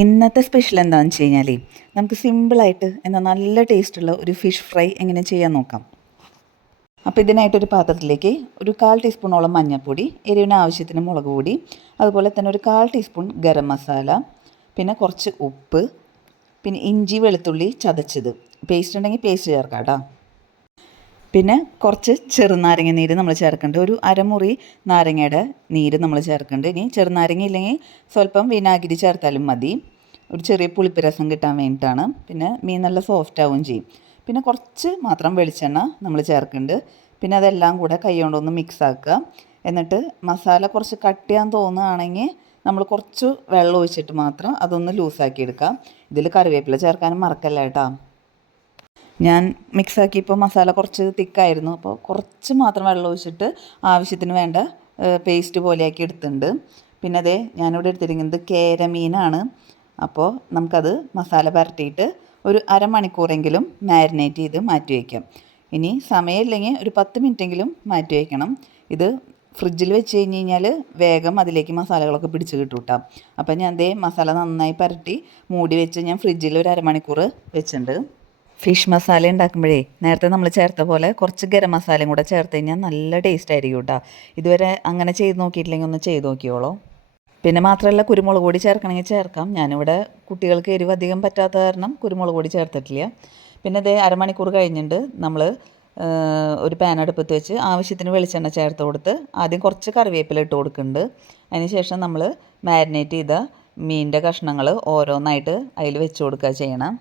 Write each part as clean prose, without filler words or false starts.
ഇന്നത്തെ സ്പെഷ്യൽ എന്താണെന്ന് വെച്ച് കഴിഞ്ഞാൽ നമുക്ക് സിമ്പിളായിട്ട് എന്നാൽ നല്ല ടേസ്റ്റുള്ള ഒരു ഫിഷ് ഫ്രൈ എങ്ങനെ ചെയ്യാൻ നോക്കാം. അപ്പോൾ ഇതിനായിട്ടൊരു പാത്രത്തിലേക്ക് ഒരു 1/4 ടീസ്പൂണോളം മഞ്ഞൾപ്പൊടി, എരിവിന് ആവശ്യത്തിന് മുളക് പൊടി, അതുപോലെ തന്നെ ഒരു 1/4 ടീസ്പൂൺ ഗരം മസാല, പിന്നെ കുറച്ച് ഉപ്പ്, പിന്നെ ഇഞ്ചി വെളുത്തുള്ളി ചതച്ചത്, പേസ്റ്റ് ഉണ്ടെങ്കിൽ പേസ്റ്റ് ചേർക്കാം കേട്ടോ. പിന്നെ കുറച്ച് ചെറുനാരങ്ങ നീര് നമ്മൾ ചേർക്കുന്നുണ്ട്, ഒരു അരമുറി നാരങ്ങയുടെ നീര് നമ്മൾ ചേർക്കുന്നുണ്ട്. ഇനി ചെറുനാരങ്ങ ഇല്ലെങ്കിൽ സ്വല്പം വിനാഗിരി ചേർത്താലും മതി, ഒരു ചെറിയ പുളിപ്പ് രസം കിട്ടാൻ വേണ്ടിയിട്ടാണ്. പിന്നെ മീൻ നല്ല സോഫ്റ്റ് ആവുകയും ചെയ്യും. പിന്നെ കുറച്ച് മാത്രം വെളിച്ചെണ്ണ നമ്മൾ ചേർക്കുന്നുണ്ട്. പിന്നെ അതെല്ലാം കൂടെ കൈ കൊണ്ടൊന്ന് മിക്സ് ആക്കുക. എന്നിട്ട് മസാല കുറച്ച് കട്ടിയാൻ തോന്നുകയാണെങ്കിൽ നമ്മൾ കുറച്ച് വെള്ളം ഒഴിച്ചിട്ട് മാത്രം അതൊന്ന് ലൂസാക്കി എടുക്കാം. ഇതിൽ കറിവേപ്പില ചേർക്കാനും മറക്കല്ല കേട്ടോ. ഞാൻ മിക്സാക്കിയപ്പോൾ മസാല കുറച്ച് തിക്കായിരുന്നു, അപ്പോൾ കുറച്ച് മാത്രം വെള്ളം ഒഴിച്ചിട്ട് ആവശ്യത്തിന് വേണ്ട പേസ്റ്റ് പോലെയാക്കി എടുത്തിട്ടുണ്ട്. പിന്നെ അതേ ഞാനിവിടെ എടുത്തിരിക്കുന്നത് കേരമീനാണ്. അപ്പോൾ നമുക്കത് മസാല പുരട്ടിയിട്ട് ഒരു അരമണിക്കൂറെങ്കിലും മാരിനേറ്റ് ചെയ്ത് മാറ്റി വയ്ക്കാം. ഇനി സമയമില്ലെങ്കിൽ ഒരു 10 മിനിറ്റെങ്കിലും മാറ്റി വയ്ക്കണം. ഇത് ഫ്രിഡ്ജിൽ വെച്ച് കഴിഞ്ഞ് കഴിഞ്ഞാൽ വേഗം അതിലേക്ക് മസാലകളൊക്കെ പിടിച്ച് കിട്ടും കേട്ടോ. അപ്പോൾ ഞാൻ ദേ മസാല നന്നായി പുരട്ടി മൂടി വെച്ച് ഞാൻ ഫ്രിഡ്ജിൽ ഒരു അരമണിക്കൂർ വെച്ചിട്ടുണ്ട്. ഫിഷ് മസാല ഉണ്ടാക്കുമ്പോഴേ നേരത്തെ നമ്മൾ ചേർത്ത പോലെ കുറച്ച് ഗരം മസാലയും കൂടെ ചേർത്ത് കഴിഞ്ഞാൽ നല്ല ടേസ്റ്റ് ആയിരിക്കും കേട്ടോ. ഇതുവരെ അങ്ങനെ ചെയ്ത് നോക്കിയിട്ടില്ലെങ്കിൽ ഒന്ന് ചെയ്ത് നോക്കിയോളൂ. പിന്നെ മാത്രമല്ല കുരുമുളക് പൊടി ചേർക്കണമെങ്കിൽ ചേർക്കാം. ഞാനിവിടെ കുട്ടികൾക്ക് എരിവ് അധികം പറ്റാത്ത കാരണം കുരുമുളക് പൊടി ചേർത്തിട്ടില്ല. പിന്നെ ഇത് അരമണിക്കൂർ കഴിഞ്ഞിട്ട് നമ്മൾ ഒരു പാൻ അടുപ്പത്ത് വെച്ച് ആവശ്യത്തിന് വെളിച്ചെണ്ണ ചേർത്ത് കൊടുത്ത് ആദ്യം കുറച്ച് കറിവേപ്പില ഇട്ട് കൊടുക്കുന്നുണ്ട്. അതിന് ശേഷം നമ്മൾ മാരിനേറ്റ് ചെയ്ത മീനിൻ്റെ കഷ്ണങ്ങൾ ഓരോന്നായിട്ട് അതിൽ വെച്ച് കൊടുക്കുക ചെയ്യണം.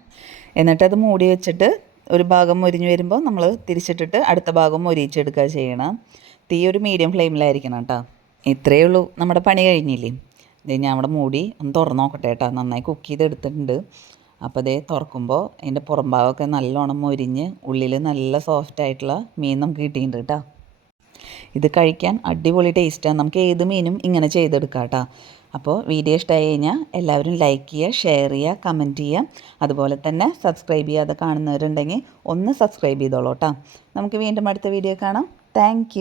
എന്നിട്ടത് മൂടി വെച്ചിട്ട് ഒരു ഭാഗം മൊരിഞ്ഞ് വരുമ്പോൾ നമ്മൾ തിരിച്ചിട്ടിട്ട് അടുത്ത ഭാഗം മൊരിയിച്ചെടുക്കുക ചെയ്യണം. തീ ഒരു മീഡിയം ഫ്ലെയിമിലായിരിക്കണം കേട്ടോ. ഇത്രയേ ഉള്ളൂ, നമ്മുടെ പണി കഴിഞ്ഞില്ലേ. ഇത് ഞാൻ അവിടെ മൂടി ഒന്ന് തുറന്ന് നോക്കട്ടെ കേട്ടോ. നന്നായി കുക്ക് ചെയ്തെടുത്തിട്ടുണ്ട്. അപ്പോൾ അതേ തുറക്കുമ്പോൾ അതിൻ്റെ പുറം ഭാഗമൊക്കെ നല്ലോണം മൊരിഞ്ഞ് ഉള്ളിൽ നല്ല സോഫ്റ്റ് ആയിട്ടുള്ള മീൻ നമുക്ക് കിട്ടിയിട്ടുണ്ട് കേട്ടോ. ഇത് കഴിക്കാൻ അടിപൊളി ടേസ്റ്റാണ്. നമുക്ക് ഏത് മീനും ഇങ്ങനെ ചെയ്തെടുക്കാം കേട്ടോ. അപ്പോൾ വീഡിയോ ഇഷ്ടമായി കഴിഞ്ഞാൽ എല്ലാവരും ലൈക്ക് ചെയ്യുക, ഷെയർ ചെയ്യുക, കമൻറ്റ് ചെയ്യുക. അതുപോലെ തന്നെ സബ്സ്ക്രൈബ് ചെയ്യാതെ കാണുന്നവരുണ്ടെങ്കിൽ ഒന്ന് സബ്സ്ക്രൈബ് ചെയ്തോളൂ കേട്ടോ. നമുക്ക് വീണ്ടും അടുത്ത വീഡിയോ കാണാം. താങ്ക്